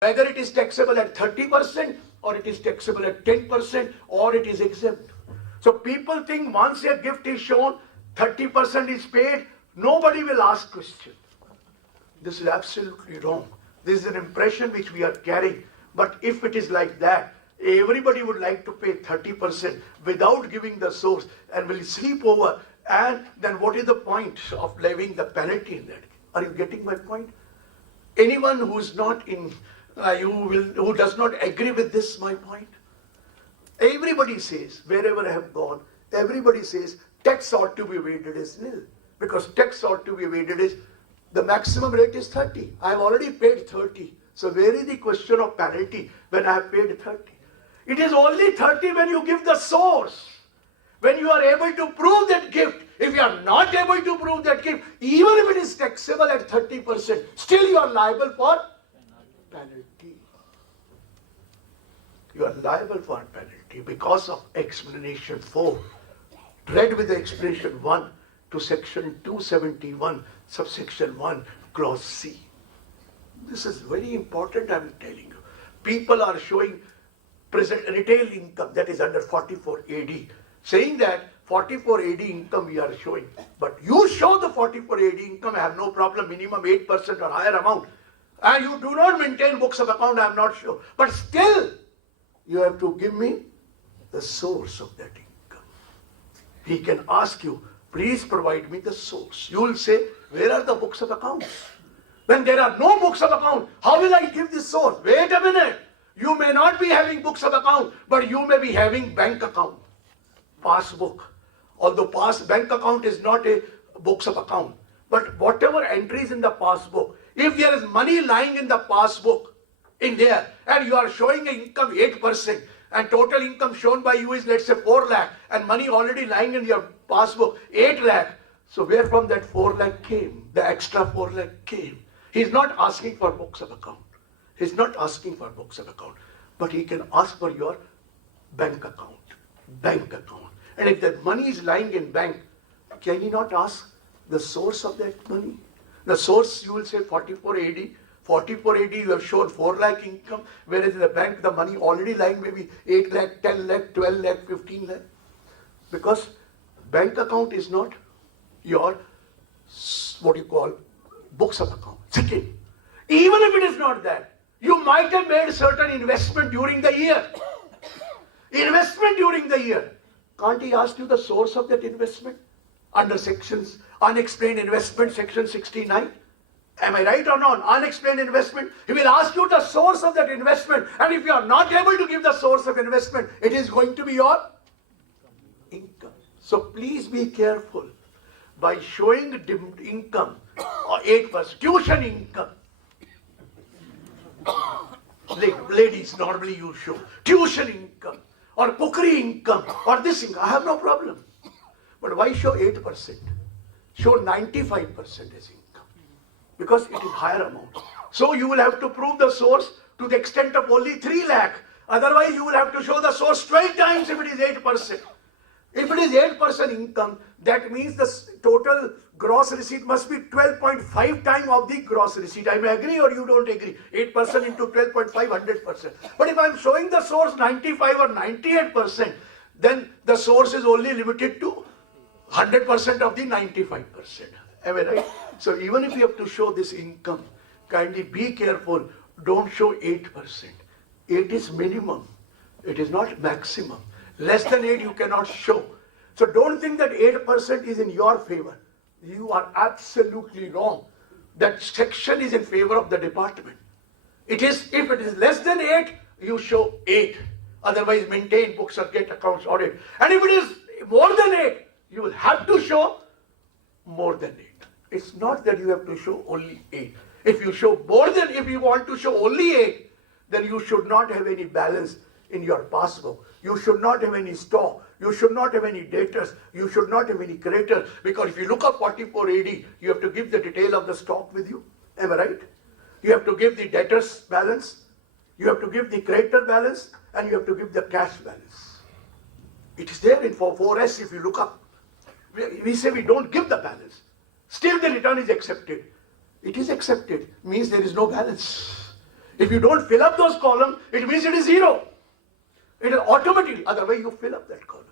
whether it is taxable at 30% or it is taxable at 10% or it is exempt. So people think once a gift is shown, 30% is paid, nobody will ask question. This is absolutely wrong. This is an impression which we are carrying. But if it is like that, everybody would like to pay 30% without giving the source and will sleep over, and then what is the point of levying the penalty in that? Are you getting my point? Anyone who is not in, who does not agree with this, my point? Everybody says, wherever I have gone, everybody says tax ought to be weighted as nil. Because tax ought to be weighted as, the maximum rate is 30. I have already paid 30. So where is the question of penalty when I have paid 30? It is only 30 when you give the source. When you are able to prove that gift. If you are not able to prove that gift, even if it is taxable at 30%, still you are liable for penalty. You are liable for penalty because of explanation 4. Read with the explanation 1 to section 271, subsection 1, clause C. This is very important, I am telling you. People are showing present retail income that is under 44 AD, saying that 44 AD income we are showing. But you show the 44 AD income, I have no problem, minimum 8% or higher amount. And you do not maintain books of account, I am not sure. But still, you have to give me the source of that income. He can ask you, please provide me the source. You will say, where are the books of accounts? When there are no books of account, how will I give this source? Wait a minute. You may not be having books of account, but you may be having bank account, passbook. Although bank account is not a books of account, but whatever entries in the passbook, if there is money lying in the passbook in there and you are showing an income 8% and total income shown by you is, let's say, 4 lakh and money already lying in your passbook 8 lakh. So where from that 4 lakh came? The extra 4 lakh came. He is not asking for books of account. He is not asking for books of account, but he can ask for your bank account. Bank account. And if that money is lying in bank, can he not ask the source of that money? The source, you will say 44 AD. 44 AD, you have shown 4 lakh income, whereas in the bank, the money already lying maybe 8 lakh, 10 lakh, 12 lakh, 15 lakh. Because bank account is not your, what you call, books of account. Second, even if it is not that, you might have made certain investment during the year. Investment during the year. Can't he ask you the source of that investment? Under sections, unexplained investment, section 69. Am I right or not? Unexplained investment. He will ask you the source of that investment. And if you are not able to give the source of investment, it is going to be your income. So please be careful. By showing income, or 8%, tuition income. Ladies, normally you show tuition income or cookery income or this income. I have no problem. But why show 8%? Show 95% as income. Because it is higher amount. So you will have to prove the source to the extent of only 3 lakh. Otherwise you will have to show the source 12 times if it is 8%. If it is 8% income, that means the total gross receipt must be 12.5 times of the gross receipt. I may agree or you don't agree. 8% into 12.5, 100%. But if I am showing the source 95 or 98%, then the source is only limited to 100% of the 95%. Am I right? So even if you have to show this income, kindly be careful. Don't show 8%. 8 is minimum. It is not maximum. Less than 8 you cannot show. So don't think that 8% is in your favor. You are absolutely wrong. That section is in favor of the department. It is, if it is less than 8, you show 8. Otherwise maintain books or get accounts audit. And if it is more than 8, you will have to show more than 8. It's not that you have to show only 8. If you show more than, if you want to show only 8, then you should not have any balance in your passbook. You should not have any stock. You should not have any debtors. You should not have any creditors. Because if you look up 44 AD, you have to give the detail of the stock with you. Am I right? You have to give the debtors balance. You have to give the creditor balance. And you have to give the cash balance. It is there in 4S if you look up. We say we don't give the balance. Still the return is accepted. It is accepted. Means there is no balance. If you don't fill up those columns, it means it is zero. It is automatically, otherwise you fill up that column.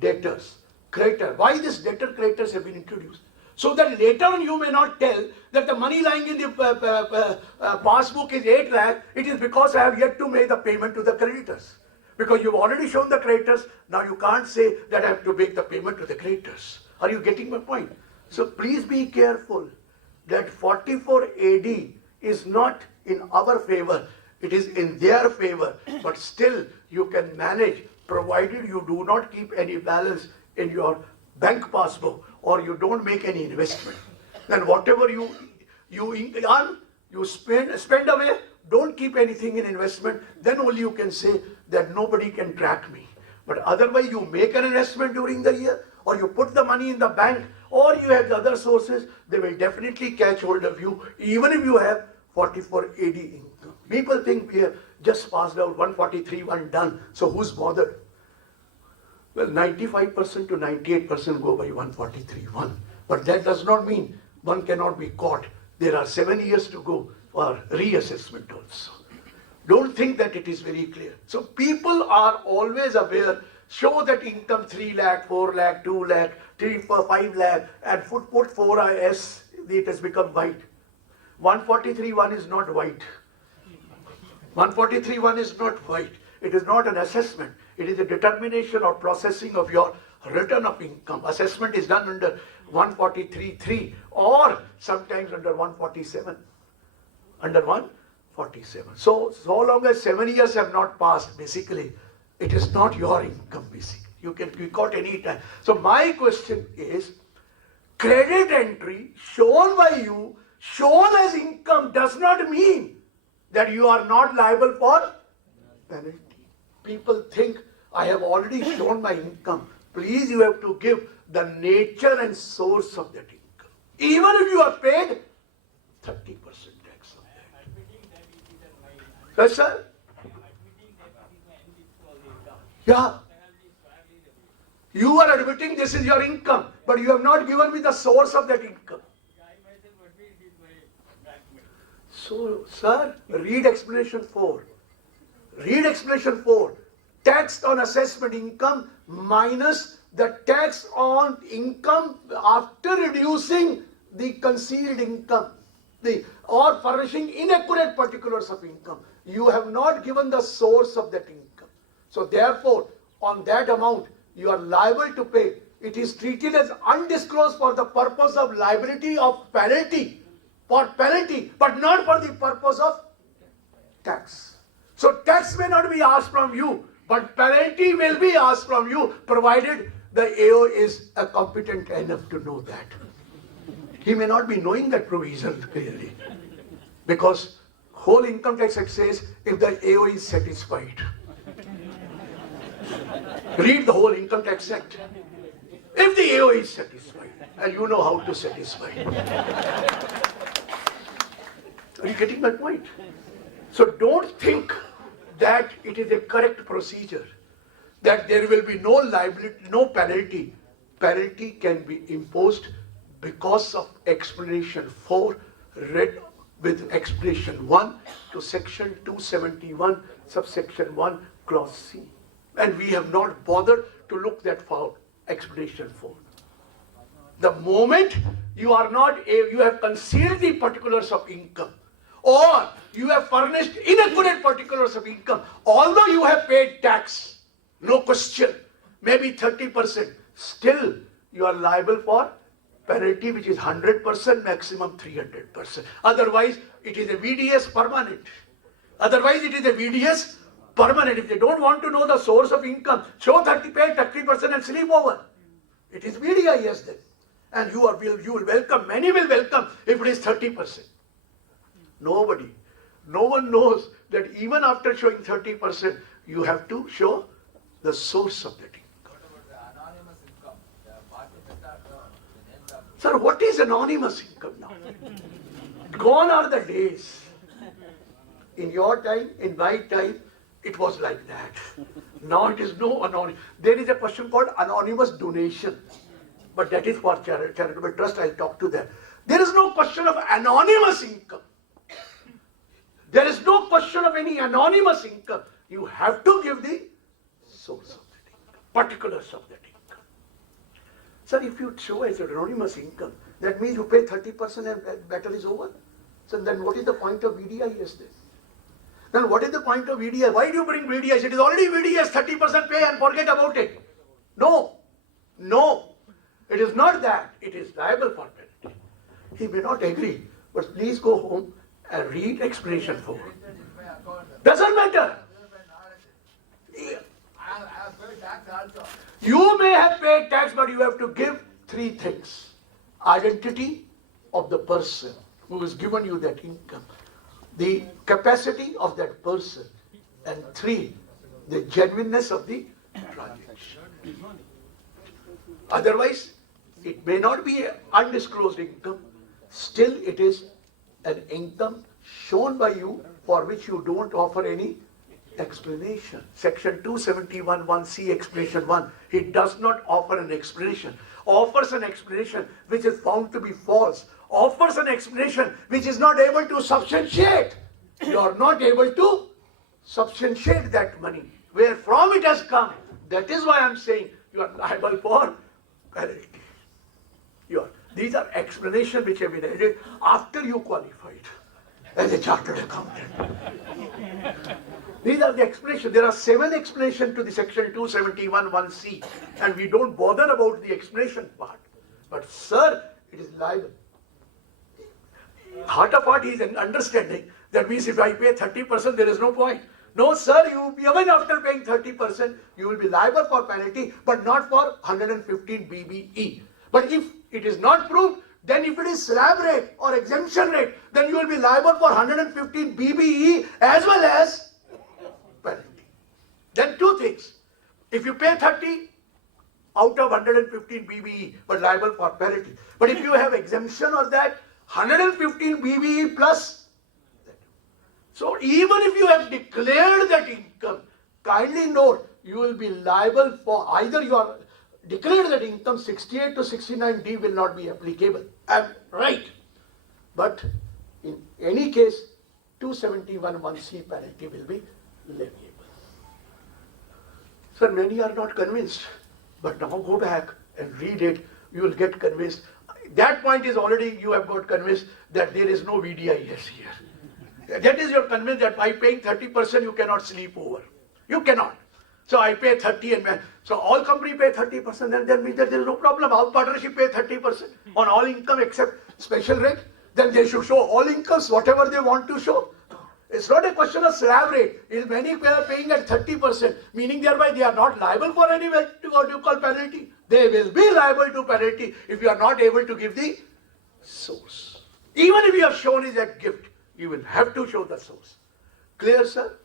Debtors, creditor. Why this debtor creditors have been introduced? So that later on you may not tell that the money lying in the passbook is 8 lakh, it is because I have yet to make the payment to the creditors. Because you've already shown the creditors, now you can't say that I have to make the payment to the creditors. Are you getting my point? So please be careful that 44 AD is not in our favor, it is in their favor, but still you can manage provided you do not keep any balance in your bank passbook or you don't make any investment. Then whatever you earn, you spend away, don't keep anything in investment, then only you can say that nobody can track me. But otherwise you make an investment during the year, or you put the money in the bank, or you have the other sources, they will definitely catch hold of you, even if you have 44 AD income. People think we have just passed out 143.1 done, so who's bothered? Well, 95% to 98% go by 143.1. But that does not mean one cannot be caught. There are 7 years to go for reassessment also. Don't think that it is very clear. So people are always aware, show that income 3 lakh, 4 lakh, 2 lakh, 3, 4, 5 lakh, and put 4 IS, it has become white. 143.1 is not white. 143.1 is not white. It is not an assessment. It is a determination or processing of your return of income. Assessment is done under 143.3 or sometimes under 147. Under 147. So long as 7 years have not passed, basically, it is not your income, basically. You can be caught any time. So my question is, credit entry shown by you, shown as income, does not mean that you are not liable for penalty. People think, I have already shown my income. Please, you have to give the nature and source of that income. Even if you are paid 30% tax on that. Yes, sir? Yeah. You are admitting this is your income, but you have not given me the source of that income. So, sir, read explanation 4. Read explanation 4. Tax on assessment income minus the tax on income after reducing the concealed income or furnishing inaccurate particulars of income. You have not given the source of that income. So therefore, on that amount, you are liable to pay. It is treated as undisclosed for the purpose of liability of penalty, but not for the purpose of tax. So tax may not be asked from you, but penalty will be asked from you, provided the AO is competent enough to know that. He may not be knowing that provision clearly, because whole Income Tax Act says if the AO is satisfied. Read the whole Income Tax Act. If the AO is satisfied, and you know how to satisfy. Are you getting my point? So don't think that it is a correct procedure, that there will be no liability, no penalty. Penalty can be imposed because of explanation 4 read with explanation 1 to section 271 subsection 1 clause C. And we have not bothered to look that for explanation 4. The moment you have concealed the particulars of income, or you have furnished inaccurate particulars of income, although you have paid tax, no question, maybe 30%, still you are liable for penalty which is 100%, maximum 300%. Otherwise, it is a VDS permanent. If they don't want to know the source of income, show 30% and sleep over. It is VDIS then. And you will welcome, many will welcome if it is 30%. Nobody. No one knows that even after showing 30%, you have to show the source of that income. What about the anonymous income? The party that Sir, what is anonymous income now? Gone are the days. In your time, in my time, it was like that. Now it is no anonymous. There is a question called anonymous donation. But that is for charitable trust. I'll talk to that. There is no question of anonymous income. There is no question of any anonymous income. You have to give the source of that income, particulars of that income. Sir, if you show as anonymous income, that means you pay 30% and that battle is over. So then what is the point of VDIS then? Then what is the point of VDIS? Why do you bring VDIS? It is already VDIS, 30% pay and forget about it. No, no, it is not that. It is liable for penalty. He may not agree, but please go home and read explanation 4. Doesn't matter. I have paid tax also. You may have paid tax, but you have to give 3 things. Identity of the person who has given you that income, the capacity of that person, and 3, the genuineness of the transaction. Otherwise, it may not be undisclosed income, still it is an income shown by you for which you don't offer any explanation. Section 271(1)(c) explanation 1, he does not offer an explanation, offers an explanation which is found to be false, offers an explanation which is not able to substantiate. You are not able to substantiate that money, where from it has come. That is why I am saying you are liable for penalty. These are explanations which have been added after you qualified as a chartered accountant. These are the explanations. There are 7 explanations to the section 271(1)(c), and we don't bother about the explanation part. But sir, it is liable. Heart of heart is an understanding. That means if I pay 30%, there is no point. No, sir, even after paying 30%, you will be liable for penalty, but not for 115 BBE. But if it is not proved, then if it is slab rate or exemption rate, then you will be liable for 115 BBE as well as penalty. Then 2 things. If you pay 30 out of 115 BBE, but liable for penalty. But if you have exemption or that, 115 BBE plus. So even if you have declared that income, kindly note, you will be liable for either your declared that income, 68 to 69D will not be applicable. I'm right. But in any case, 271(1)(c) penalty will be leviable. Sir, many are not convinced. But now go back and read it. You will get convinced. That point is already, you have got convinced that there is no VDIS here. That is your convinced that by paying 30% you cannot sleep over. You cannot. So I pay 30 and so all company pay 30%, and then means that there is no problem. All partnership pay 30% on all income except special rate. Then they should show all incomes, whatever they want to show. It's not a question of slab rate. It's many are paying at 30%, meaning thereby they are not liable for any what you call penalty. They will be liable to penalty if you are not able to give the source. Even if you have shown is a gift, you will have to show the source. Clear, sir?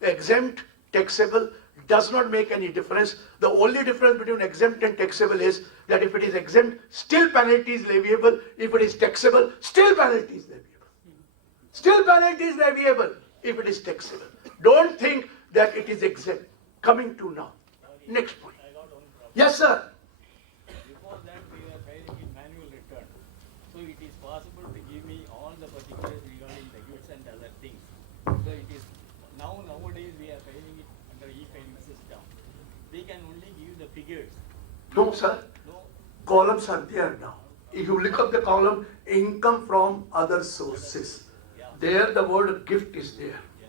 Exempt, taxable does not make any difference. The only difference between exempt and taxable is that if it is exempt, still penalty is leviable. If it is taxable, still penalty is leviable. Still penalty is leviable if it is taxable. Don't think that it is exempt. Coming to now. Next point. Yes, sir. Before that, we were filing in manual return. So it is possible to give me all the particulars regarding the goods and other things. So it is nowadays we are filing it under e-filing system. We can only give the figures. No, sir. No. Columns are there now. If you look up the column, income from other sources. There the word gift is there. Yeah.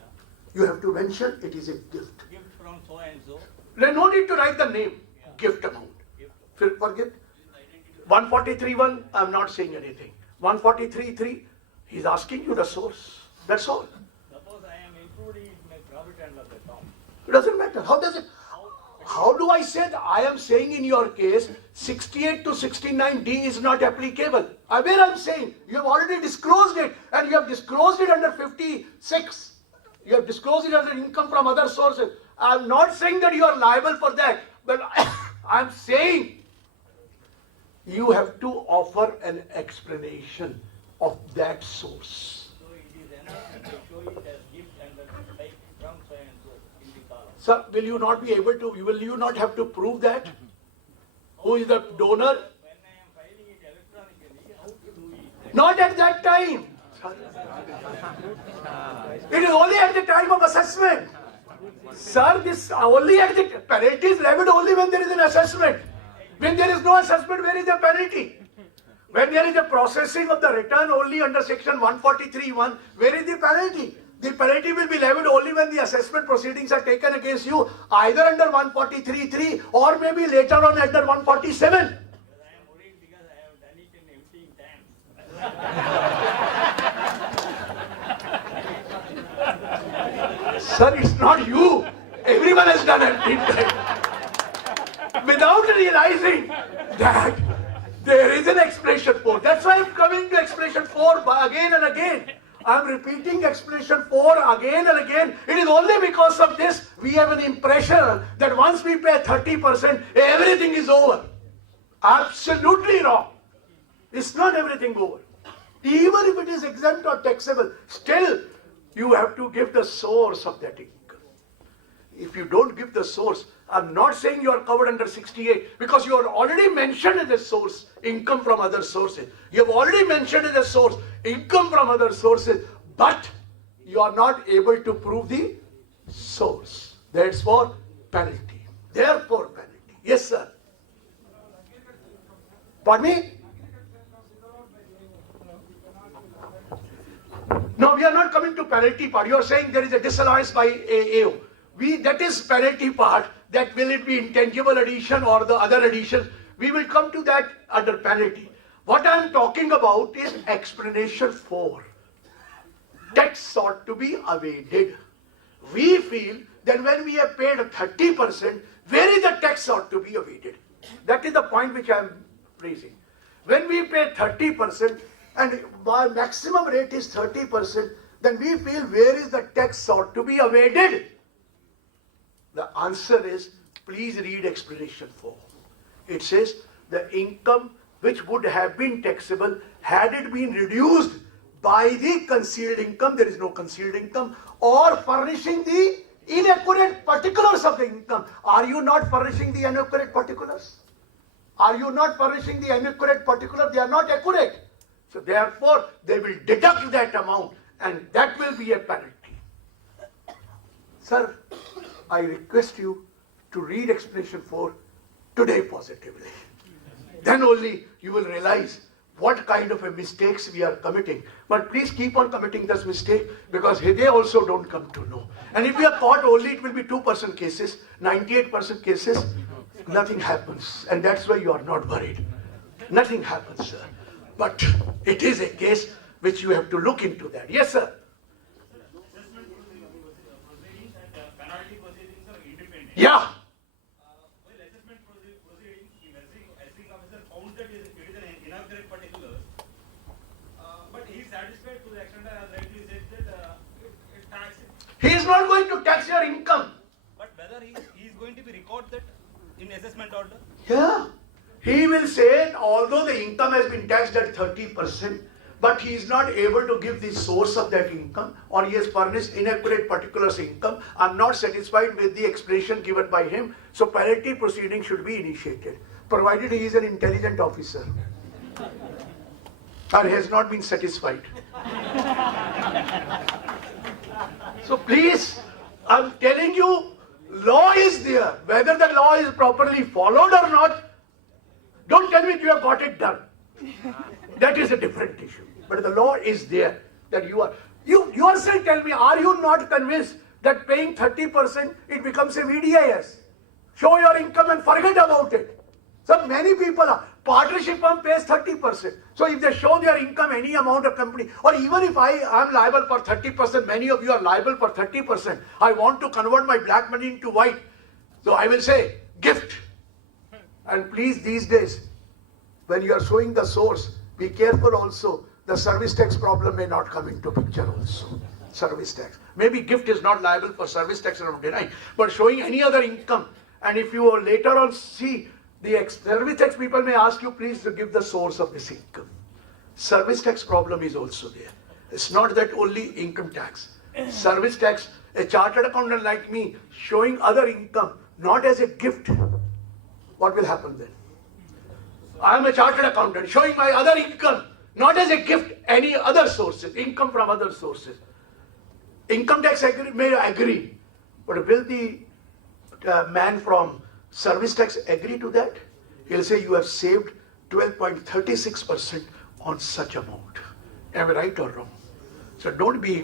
You have to mention it is a gift. Gift from so and so. There no need to write the name. Yeah. Gift amount. Gift. Forget. 143.1, I'm not saying anything. 143.3, he's asking you the source. That's all. Suppose I am including it in my profit and loss account. It doesn't matter. How does it? How do I say that? I am saying in your case, 68 to 69D is not applicable. Where I'm saying, you have already disclosed it, and you have disclosed it under 56. You have disclosed it under income from other sources. I'm not saying that you are liable for that, but I'm saying you have to offer an explanation of that source. So it is enough to show it as gift and then like from so and so in the column. Sir, will you not be able to, will you not have to prove that? Who is the donor? When I am filing it electronically, how to do it? Not at that time. It is only at the time of assessment. Sir, this only at the penalty is levied only when there is an assessment. When there is no assessment, where is the penalty? When there is a processing of the return only under section 143(1), where is the penalty? The penalty will be levied only when the assessment proceedings are taken against you, either under 143(3) or maybe later on under 147. Because I am worried because I have done it in emptying tanks. Sir, it's not you. Everyone has done empty tank. Without realizing that there is an explanation 4. That's why I'm coming to explanation 4 again and again. I'm repeating explanation 4 again and again. It is only because of this we have an impression that once we pay 30%, everything is over. Absolutely wrong. It's not everything over. Even if it is exempt or taxable, still you have to give the source of that income. If you don't give the source, I'm not saying you are covered under 68 because you are already mentioned as a source, income from other sources. You have already mentioned as a source, income from other sources, but you are not able to prove the source. That's for penalty. Therefore, penalty. Yes, sir. Pardon me? No, we are not coming to penalty part. You are saying there is a disallowance by AO. That is penalty part. That will it be intangible addition or the other additions? We will come to that under penalty. What I am talking about is explanation 4. Tax ought to be evaded. We feel that when we have paid 30%, where is the tax ought to be evaded? That is the point which I am raising. When we pay 30% and our maximum rate is 30%, then we feel where is the tax sought to be evaded? The answer is, please read explanation 4. It says the income which would have been taxable had it been reduced by the concealed income, there is no concealed income, or furnishing the inaccurate particulars of the income. Are you not furnishing the inaccurate particulars? Are you not furnishing the inaccurate particulars? They are not accurate. So therefore, they will deduct that amount and that will be a penalty. Sir, I request you to read explanation 4 today positively. Then only you will realize what kind of a mistakes we are committing. But please keep on committing this mistake because they also don't come to know. And if we are caught only, it will be 2% cases, 98% cases, nothing happens. And that's why you are not worried. Nothing happens, sir. But it is a case which you have to look into that. Yes, sir. Assessment proceedings and penalty proceedings are independent. Yeah. While assessment proceedings, the assessing officer found that it is an inaccurate particulars, but he is satisfied to the extent as rightly said that it tax it. He is not going to tax your income. But whether he is going to be recorded that in assessment order? Yeah. He will say, although the income has been taxed at 30%, but he is not able to give the source of that income, or he has furnished inaccurate particulars income. I'm not satisfied with the explanation given by him, so penalty proceeding should be initiated, provided he is an intelligent officer or has not been satisfied. So please, I'm telling you, law is there. Whether the law is properly followed or not, don't tell me you have got it done. That is a different issue. But the law is there that you yourself tell me, are you not convinced that paying 30% it becomes a VDIS? Show your income and forget about it. So many people are. Partnership firm pays 30%. So if they show their income, any amount of company, or even if I am liable for 30%, many of you are liable for 30%. I want to convert my black money into white. So I will say, gift. And please, these days, when you are showing the source, be careful also. The service tax problem may not come into picture also. Service tax. Maybe gift is not liable for service tax, and I'm denying. But showing any other income, and if you later on see, the service tax people may ask you, please to give the source of this income. Service tax problem is also there. It's not that only income tax. Service tax, a chartered accountant like me, showing other income, not as a gift. What will happen then? I am a chartered accountant, showing my other income, not as a gift, any other sources, income from other sources. Income tax may agree, but will the man from service tax agree to that? He'll say you have saved 12.36% on such amount. Am I right or wrong? So don't be,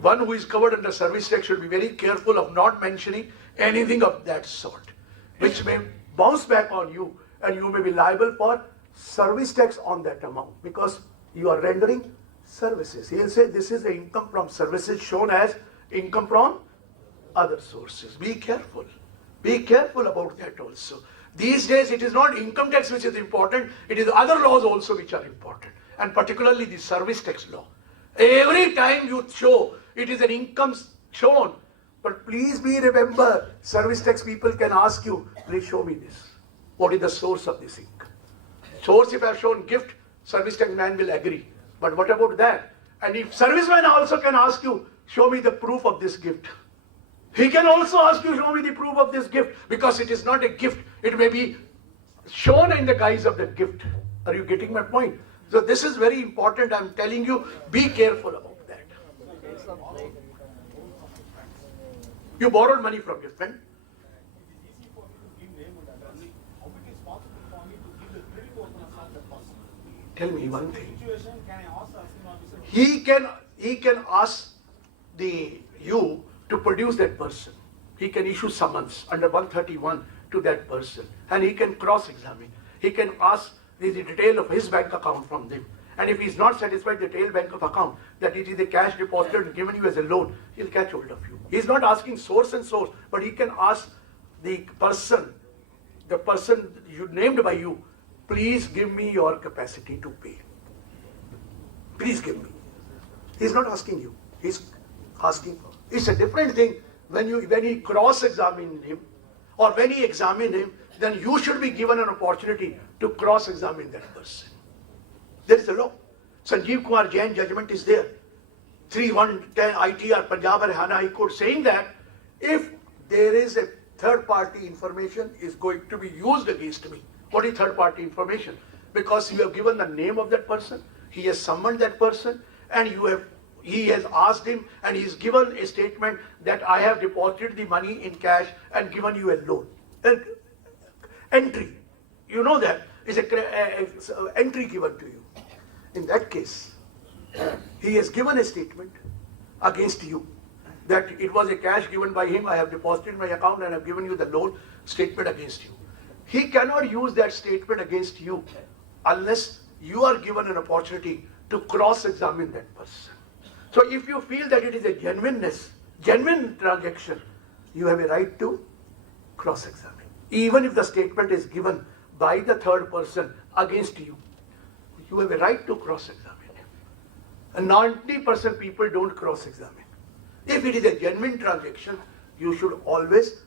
one who is covered under service tax should be very careful of not mentioning anything of that sort, which may bounce back on you and you may be liable for service tax on that amount because you are rendering services. He'll say this is the income from services shown as income from other sources. Be careful. Be careful about that also. These days it is not income tax which is important, it is other laws also which are important, and particularly the service tax law. Every time you show, it is an income shown, but please remember, service tax people can ask you, please show me this. What is the source of this income? Source, if I have shown gift, service tax man will agree. But what about that? And if serviceman also can ask you, show me the proof of this gift. He can also ask you, show me the proof of this gift, because it is not a gift. It may be shown in the guise of the gift. Are you getting my point? So this is very important. I'm telling you, be careful about that. You borrowed money from your friend. Tell me one thing. He can ask you to produce that person. He can issue summons under 131 to that person, and he can cross-examine. He can ask the detail of his bank account from them. And if he is not satisfied with the detailed bank of account, that it is a cash deposited and given you as a loan, he'll catch hold of you. He is not asking source and source, but he can ask the person you named by you, please give me your capacity to pay. Please give me. He's not asking you. He's asking for. It's a different thing when he cross-examine him, or when he examine him, then you should be given an opportunity to cross-examine that person. There is a law. Sanjeev Kumar Jain judgment is there. 3110 ITR Punjab and Haryana High Court saying that if there is a third-party information is going to be used against me. What is third-party information? Because you have given the name of that person, he has summoned that person, and he has asked him, and he has given a statement that I have deposited the money in cash and given you a loan. Entry. You know that is a entry given to you. In that case, he has given a statement against you that it was a cash given by him, I have deposited in my account and I have given you the loan, statement against you. He cannot use that statement against you unless you are given an opportunity to cross-examine that person. So if you feel that it is a genuine transaction, you have a right to cross-examine. Even if the statement is given by the third person against you, you have a right to cross-examine him. And 90% people don't cross-examine. If it is a genuine transaction, you should always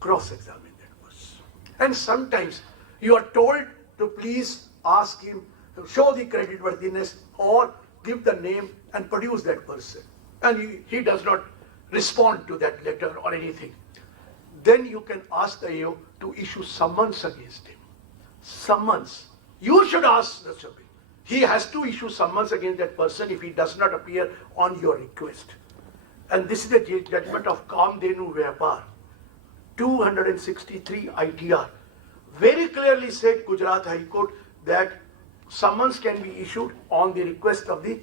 cross-examine that person. And sometimes you are told to please ask him to show the creditworthiness or give the name and produce that person. And he does not respond to that letter or anything. Then you can ask the AO to issue summons against him. Summons. You should ask the Supreme. He has to issue summons against that person if he does not appear on your request. And this is the judgment of Kamdenu Vyapar, 263 ITR. Very clearly said Gujarat High Court that summons can be issued on the request of the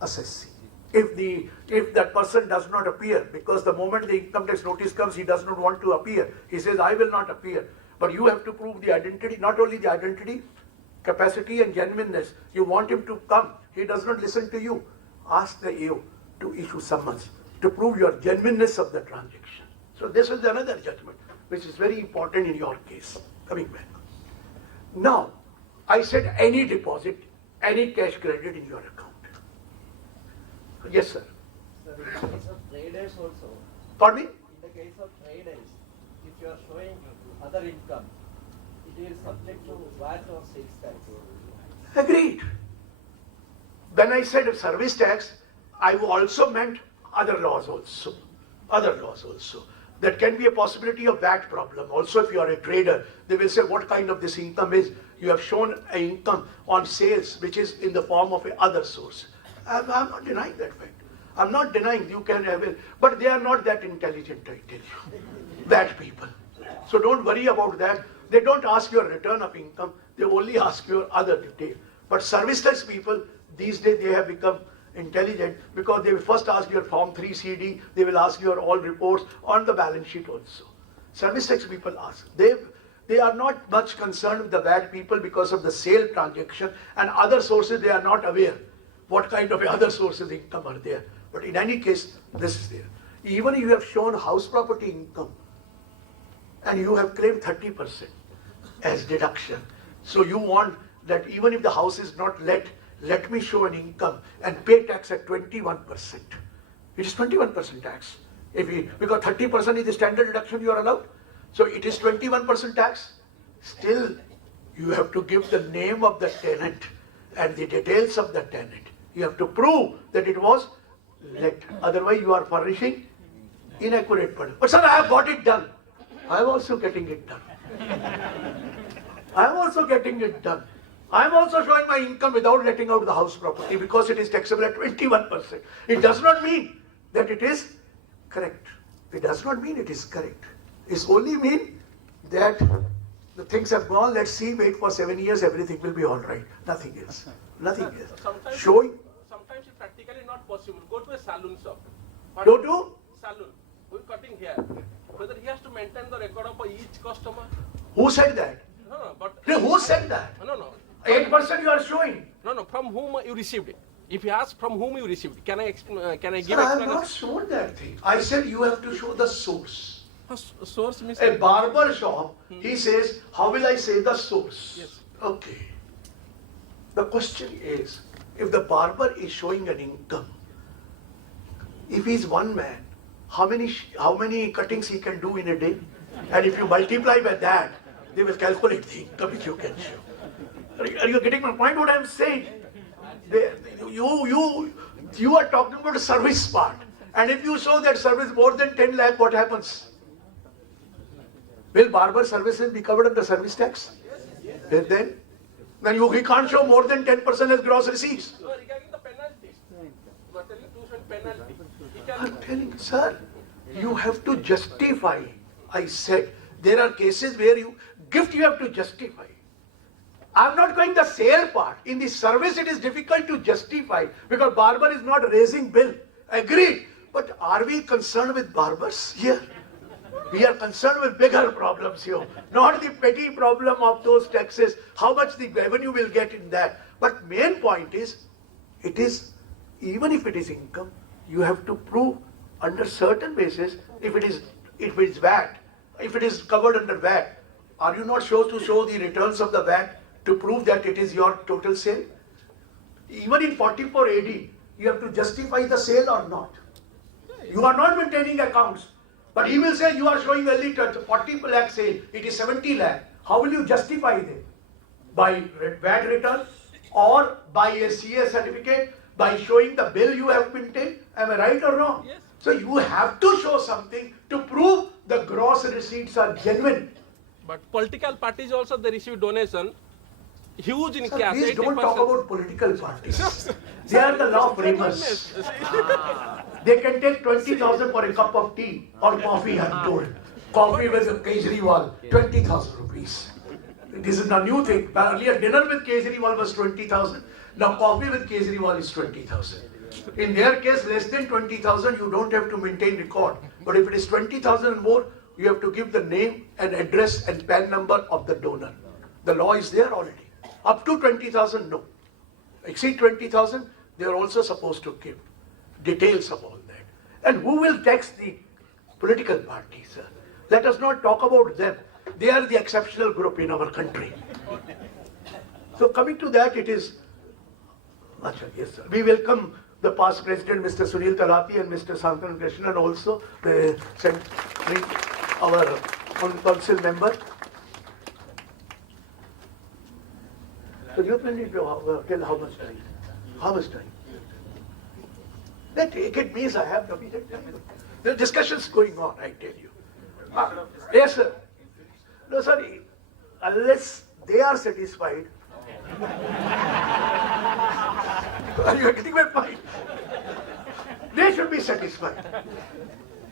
assessee. If that person does not appear, because the moment the income tax notice comes, he does not want to appear. He says, I will not appear. But you have to prove the identity, not only the identity, capacity and genuineness. You want him to come. He does not listen to you. Ask the AO to issue summons to prove your genuineness of the transaction. So this is another judgment, which is very important in your case. Coming back. Now, I said any deposit, any cash credit in your account. Yes, sir. Sir, in the case of traders also, Pardon me? in the case of traders, if you are showing other income, it is subject to VAT or sales tax. Agreed. When I said service tax, I also meant other laws also. Other laws also. That can be a possibility of VAT problem. Also, if you are a trader, they will say what kind of this income is. you have shown an income on sales which is in the form of a other source. I'm not denying that fact. I'm not denying you can have it, but they are not that intelligent, I tell you. Bad people. So don't worry about that. They don't ask your return of income, they only ask your other detail. But service tax people, these days they have become intelligent because they will first ask your Form 3 CD, they will ask your all reports on the balance sheet also. Service tax people ask. They are not much concerned with the bad people because of the sale transaction and other sources they are not aware what kind of other sources income are there. But in any case, this is there. Even if you have shown house property income and you have claimed 30% as deduction. So you want that even if the house is not let me show an income and pay tax at 21%. It is 21% tax. Because 30% is the standard deduction you are allowed. So it is 21% tax. Still, you have to give the name of the tenant and the details of the tenant. You have to prove that it was let. Otherwise, you are furnishing inaccurate product. But sir, I have got it done. I am also getting it done. I am also getting it done. I am also showing my income without letting out the house property because it is taxable at 21%. It does not mean that it is correct. It does not mean it is correct. It only mean that the things have gone, let's see, wait for 7 years, everything will be all right. Nothing else. Nothing else. Sometimes it's practically not possible. Go to a salon shop. Go to? Salon. Who is cutting hair? Whether he has to maintain the record of each customer? Who said that? No, but... Who said that? No. 8% you are showing. No, from whom you received it. If you ask from whom you received it, can I give Sir, I have explanation? not shown that thing. I said you have to show the source. Source means... A barber shop, he says, how will I say the source? Yes. Okay. The question is, if the barber is showing an income, if he is one man, how many cuttings he can do in a day? And if you multiply by that, they will calculate the income which you can show. Are you getting my point? What I am saying? You are talking about the service part, and if you show that service more than 10 lakh, what happens? Will barber services be covered under service tax? Then he can't show more than 10% as gross receipts. No, regarding the penalties. You are telling 2% penalty. I'm telling you, sir, you have to justify. I said, there are cases where you have to justify. I'm not going the sale part. In the service, it is difficult to justify because barber is not raising bill. Agreed. But are we concerned with barbers here? We are concerned with bigger problems here, not the petty problem of those taxes, how much the revenue will get in that. But main point is, even if it is income, you have to prove under certain basis if it is VAT, if it is covered under VAT. Are you not supposed to show the returns of the VAT to prove that it is your total sale? Even in 44 AD, you have to justify the sale or not. You are not maintaining accounts. But he will say you are showing only 40 lakh sale, it is 70 lakh. How will you justify it? By VAT return or by a CA certificate, by showing the bill you have maintained? Am I right or wrong? Yes. So you have to show something to prove the gross receipts are genuine. But political parties also, they receive donation, huge in Sir, cash. please don't 80%. talk about political parties. They are the law framers. They can take 20,000 for a cup of tea or coffee, I'm told. Coffee with Kejriwal, 20,000 rupees. This is a new thing. Earlier, dinner with Kejriwal was 20,000. Now, coffee with Kejriwal is 20,000. In their case, less than 20,000, you don't have to maintain record. But if it is 20,000 and more, you have to give the name and address and PAN number of the donor. The law is there already. Up to 20,000, no. Exceed 20,000, they are also supposed to give details of all that. And who will tax the political parties, sir? Let us not talk about them. They are the exceptional group in our country. So coming to that, it is, yes, sir. We welcome the past president, Mr. Sunil Talati, and Mr. Santan Krishnan, also the our council member. So you can tell how much time? How much time? It means I have sufficient time. There are discussions going on, I tell you. Yes, sir. No, sorry. Unless they are satisfied. Are you getting my point? They should be satisfied.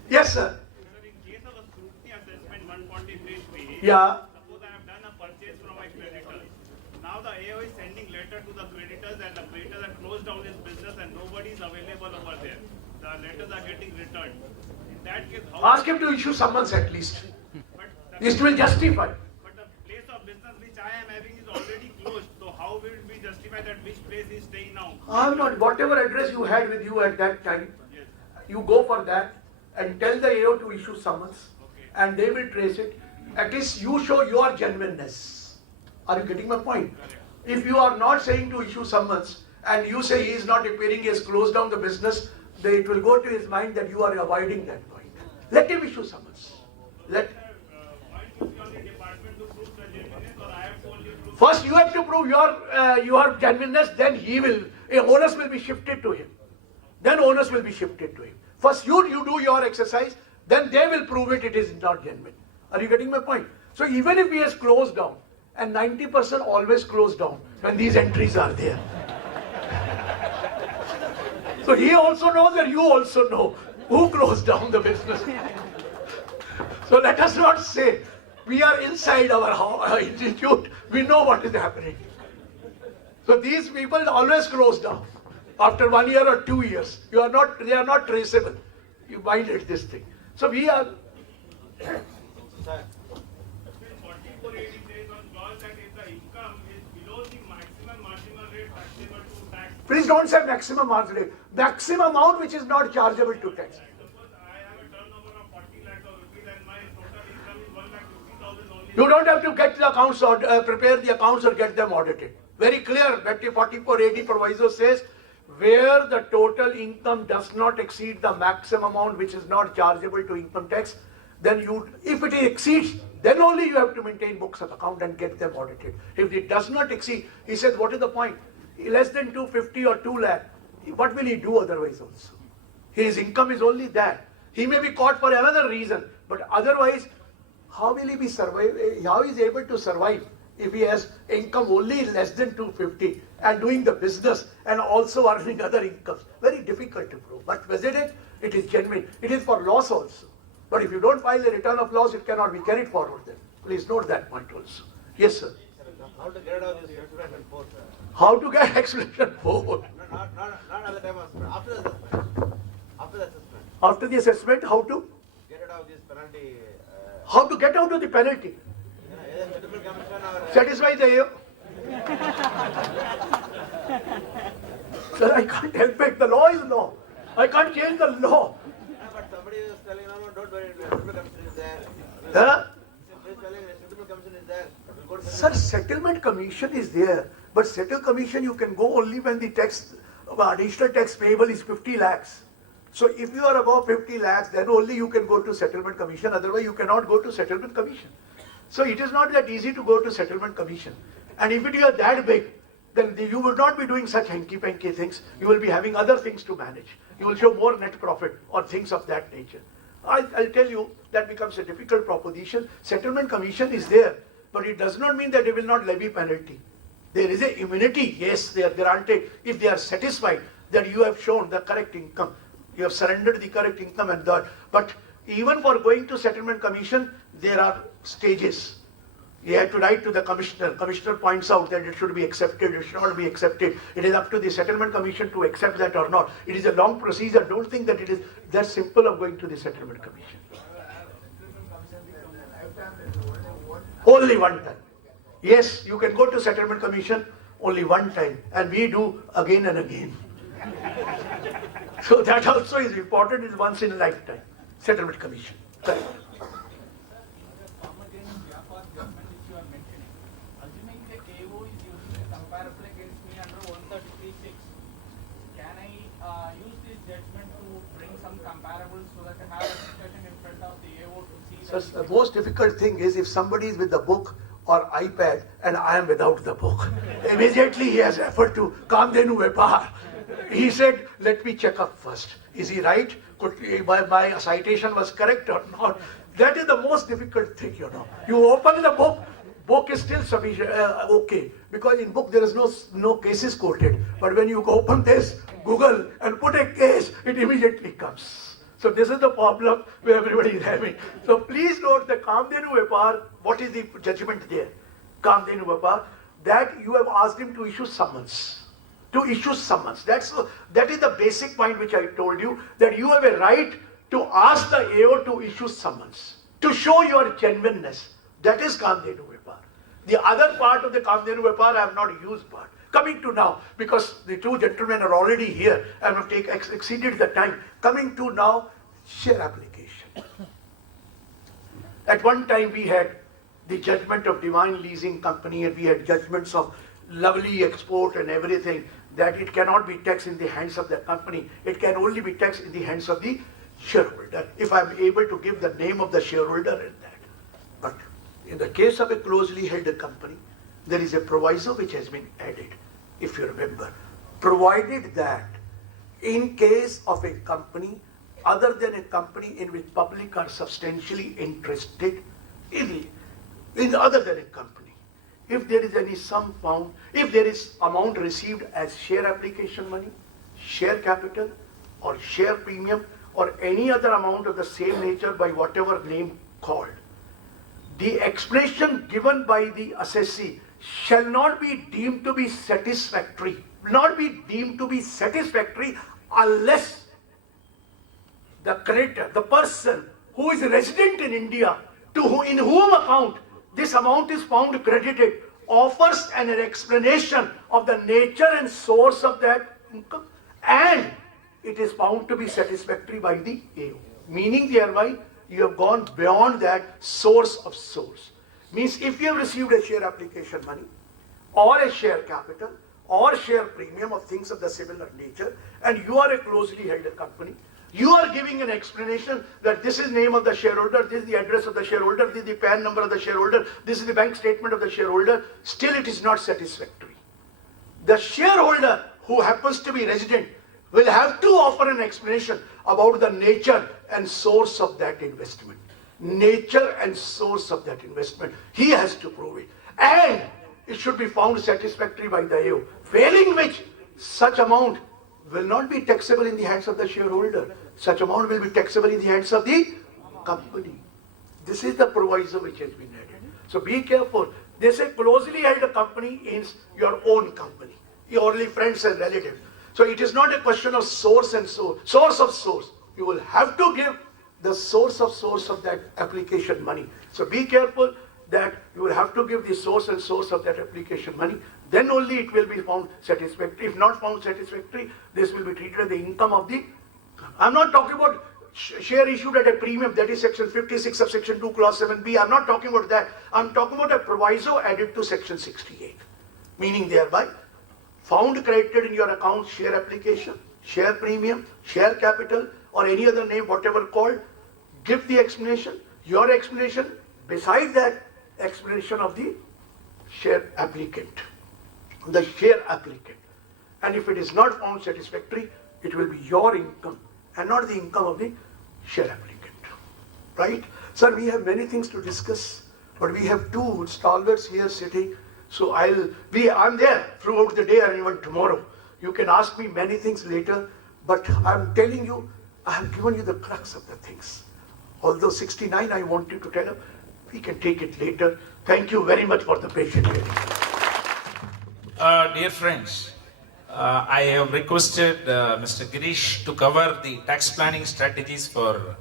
Yes, sir. Sir, in case of a scrutiny assessment 143 Yeah. suppose I have done a purchase from my creditors. Now the AO is sending letter to the creditors and the creditors have closed down his business and nobody is available over there. The letters are getting returned. In that case, how... Ask him to issue summons at least. But This will justify. But the place of business which I am having is already closed. So how will we justify that which place he is staying now? I'm not, whatever address you had with you at that time, Yes. you go for that and tell the AO to issue summons Okay. and they will trace it. At least you show your genuineness. Are you getting my point? Correct. If you are not saying to issue summons and you say he is not appearing, he has closed down the business, then it will go to his mind that you are avoiding that point. Let him issue summons. Let. Why should the only department to prove the genuineness or I have to only prove... First you have to prove your genuineness, then he will, onus will be shifted to him. Then onus will be shifted to him. First you do your exercise, then they will prove it is not genuine. Are you getting my point? So even if he has closed down, and 90% always close down when these entries are there. So he also knows that you also know who closed down the business. So let us not say we are inside our institute, we know what is happening. So these people always close down after 1 year or 2 years. They are not traceable. You mind it, this thing. So we are. 4480 says on clause that if the income is below the maximum marginal rate taxable to tax. Please don't say maximum margin rate. Maximum amount which is not chargeable to tax. Suppose I have a turnover of 40 lakhs of rupees and my total income is 1,50,000 only. You don't have to get the accounts or prepare the accounts or get them audited. Very clear. Betty 4480 proviso says where the total income does not exceed the maximum amount which is not chargeable to income tax, then if it exceeds, then only you have to maintain books of account and get them audited. If it does not exceed, he says, what is the point? Less than 250 or 2 lakh, what will he do otherwise also? His income is only that. He may be caught for another reason, but otherwise, how will he be survive? How is he able to survive if he has income only less than 250 and doing the business and also earning other incomes? Very difficult to prove. But wasn't it? It is genuine. It is for loss also. But if you don't file a return of loss, it cannot be carried forward then. Please note that point also. Yes, sir. How to get out of this explanation force? How to get explanation forward? No, not at the time of assessment. After the assessment. After the assessment. After the assessment, how to? Get out of this penalty. How to get out of the penalty? Either settlement commission or. Satisfy the AO? Sir, I can't help it. The law is law. I can't change the law. But somebody is telling, no, don't worry, settlement commission is there. Huh? Somebody is telling, settlement commission is there. We'll go to Sir, settlement commission is there, but settle commission you can go only when the tax, additional tax payable is 50 lakhs. So if you are above 50 lakhs, then only you can go to settlement commission, otherwise you cannot go to settlement commission. So it is not that easy to go to settlement commission. And if it is that big, then you will not be doing such hanky-panky things. You will be having other things to manage. You will show more net profit or things of that nature. I'll tell you, that becomes a difficult proposition. Settlement commission is there, but it does not mean that they will not levy penalty. There is a immunity, yes, they are granted if they are satisfied that you have shown the correct income. You have surrendered the correct income and that. But even for going to settlement commission, there are stages. You have to write to the commissioner. Commissioner points out that it should be accepted, it should not be accepted. It is up to the settlement commission to accept that or not. It is a long procedure. Don't think that it is that simple of going to the settlement commission. Only one time. Yes, you can go to settlement commission only one time, and we do again and again. So that also is important, is once in a lifetime. Settlement commission. Correct. Simultaneous Vyapar judgment which you are mentioning. Assuming the AO is using a comparable against me under 133(6), can I use this judgment to bring some comparables so that I have a discussion in front of the AO to see So that the most difficult thing is if somebody is with the book or iPad and I am without the book. Immediately he has referred to Kamdenu Vyapar. He said, let me check up first. Is he right? My citation was correct or not? That is the most difficult thing, you know. You open the book, book is still sufficient, okay, because in book there is no cases quoted. But when you open this Google and put a case, it immediately comes. So this is the problem where everybody is having. So please note the Kamdenu Vyapar, what is the judgment there? Kamdenu Vyapar, that you have asked him to issue summons. To issue summons. That is the basic point which I told you, that you have a right to ask the AO to issue summons, to show your genuineness. That is Kamdenu Vyapar. The other part of the Kamdenu Vyapar I have not used part. Coming to now, because the two gentlemen are already here and have exceeded the time. Coming to now, share application. At one time we had the judgment of Divine Leasing Company and we had judgments of Lovely Export and everything, that it cannot be taxed in the hands of the company. It can only be taxed in the hands of the shareholder, if I am able to give the name of the shareholder in that. But in the case of a closely held company, there is a proviso which has been added, if you remember, provided that in case of a company other than a company in which public are substantially interested in other than a company, if there is any sum found, if there is amount received as share application money, share capital or share premium or any other amount of the same nature by whatever name called, the explanation given by the assessee shall not be deemed to be satisfactory, unless the creditor, the person who is resident in India, in whom account this amount is found credited, offers an explanation of the nature and source of that income, and it is found to be satisfactory by the AO. Meaning thereby, you have gone beyond that source of source. Means if you have received a share application money, or a share capital, or share premium of things of the similar nature, and you are a closely held company, you are giving an explanation that this is name of the shareholder, this is the address of the shareholder, this is the PAN number of the shareholder, this is the bank statement of the shareholder, still it is not satisfactory. The shareholder who happens to be resident will have to offer an explanation about the nature and source of that investment. Nature and source of that investment. He has to prove it. And it should be found satisfactory by the AO. Failing which, such amount will not be taxable in the hands of the shareholder. Such amount will be taxable in the hands of the company. This is the proviso which has been added. So be careful. They say closely held company is your own company, your only friends and relatives. So it is not a question of source and source of source. You will have to give the source of that application money. So be careful that you will have to give the source and source of that application money. Then only it will be found satisfactory. If not found satisfactory, this will be treated as the income of the... I'm not talking about share issued at a premium, that is section 56 of section 2 clause 7b. I'm not talking about that. I'm talking about a proviso added to section 68. Meaning thereby, found credited in your account share application, share premium, share capital, or any other name, whatever called, give the explanation, your explanation, beside that explanation of the share applicant, the share applicant. And if it is not found satisfactory, it will be your income and not the income of the share applicant. Right? Sir, we have many things to discuss, but we have two stalwarts here sitting. So I'm there throughout the day and even tomorrow. You can ask me many things later, but I'm telling you, I have given you the crux of the things. Although 69 I wanted to tell you, we can take it later. Thank you very much for the patient hearing. Dear friends, I have requested Mr. Girish to cover the tax planning strategies for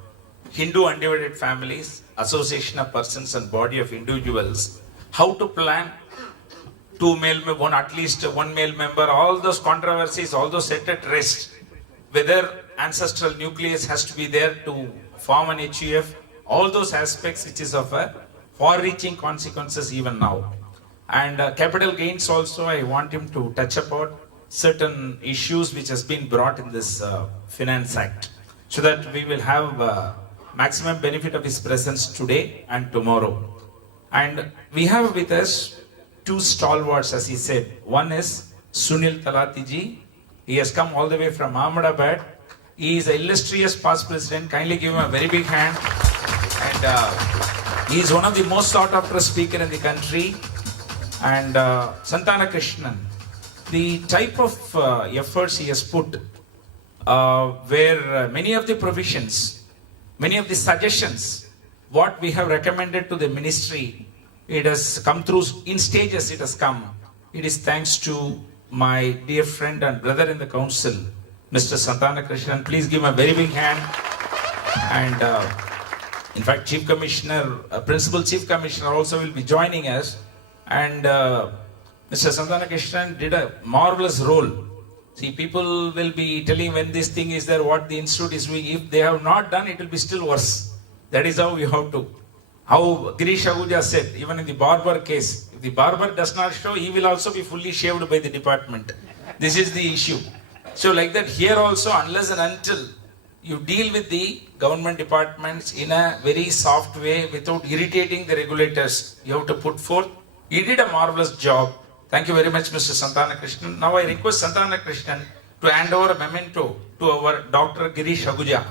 Hindu undivided families, association of persons and body of individuals, how to plan at least one male member, all those controversies, all those set at rest, whether ancestral nucleus has to be there to form an HUF, all those aspects which is of a far-reaching consequences even now. And capital gains also, I want him to touch upon certain issues which has been brought in this Finance Act, so that we will have maximum benefit of his presence today and tomorrow. And we have with us two stalwarts, as he said. One is Sunil Talati ji. He has come all the way from Ahmedabad. He is an illustrious past president. Kindly give him a very big hand. And He is one of the most sought after speaker in the country. And Santana Krishnan, the type of efforts he has put, where many of the provisions, many of the suggestions, what we have recommended to the ministry, it has come through in stages. It has come. It is thanks to my dear friend and brother in the council, Mr. Santana Krishnan. Please give him a very big hand. And in fact, Chief Commissioner, Principal Chief Commissioner also will be joining us. And Mr. Santana Krishnan did a marvelous role. See, people will be telling when this thing is there, what the institute is doing. If they have not done, it will be still worse. That is how we have to. How Girish Ahuja said, even in the barber case, if the barber does not show, he will also be fully shaved by the department. This is the issue. So like that here also, unless and until you deal with the government departments in a very soft way without irritating the regulators, you have to put forth. He did a marvelous job. Thank you very much, Mr. Santana Krishnan. Now I request Santana Krishnan to hand over a memento to our Dr. Girish Ahuja.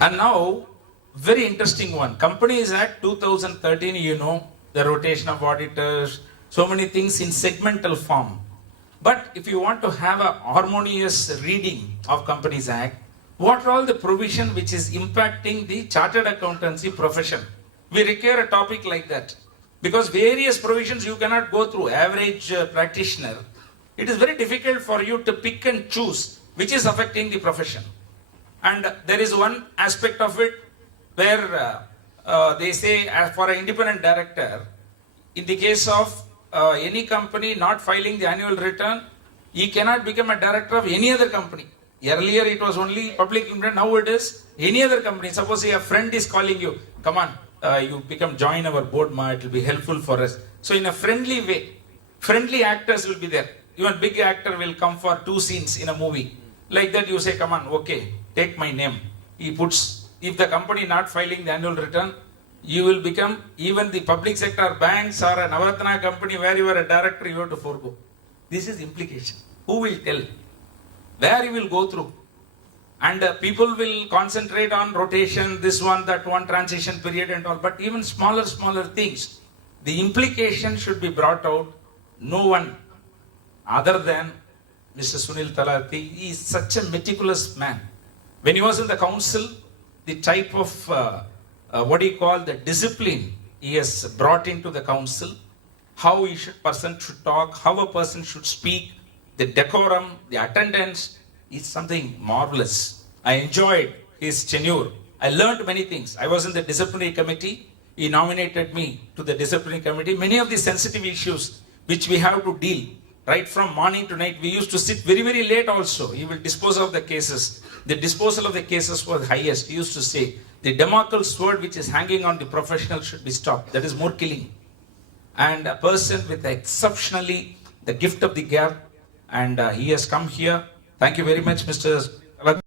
And now, very interesting one. Companies Act 2013, you know, the rotation of auditors, so many things in segmental form. But if you want to have a harmonious reading of Companies Act, what are all the provision which is impacting the chartered accountancy profession? We require a topic like that. Because various provisions you cannot go through, average practitioner. It is very difficult for you to pick and choose which is affecting the profession. And there is one aspect of it where they say for an independent director, in the case of any company not filing the annual return, he cannot become a director of any other company. Earlier it was only public limited, now it is any other company. Suppose a friend is calling you, come on, you join our board, it will be helpful for us. So in a friendly way, friendly actors will be there. Even big actor will come for 2 scenes in a movie. Like that you say, come on, okay, take my name. He puts, if the company not filing the annual return, you will become, even the public sector banks or a Navaratna company where you are a director, you have to forego. This is implication. Who will tell? Where you will go through? And people will concentrate on rotation, this one, that one, transition period and all. But even smaller things, the implication should be brought out. No one other than Mr. Sunil Talati. He is such a meticulous man. When he was in the council, the type of, the discipline he has brought into the council, how person should talk, how a person should speak, the decorum, the attendance is something marvelous. I enjoyed his tenure. I learned many things. I was in the disciplinary committee. He nominated me to the disciplinary committee. Many of the sensitive issues which we have to deal, right from morning to night, we used to sit very, very late also. He will dispose of the cases. The disposal of the cases was highest. He used to say, the Damocles sword which is hanging on the professional should be stopped. That is more killing. And a person with exceptionally the gift of the gab, and he has come here. Thank you very much, Mr.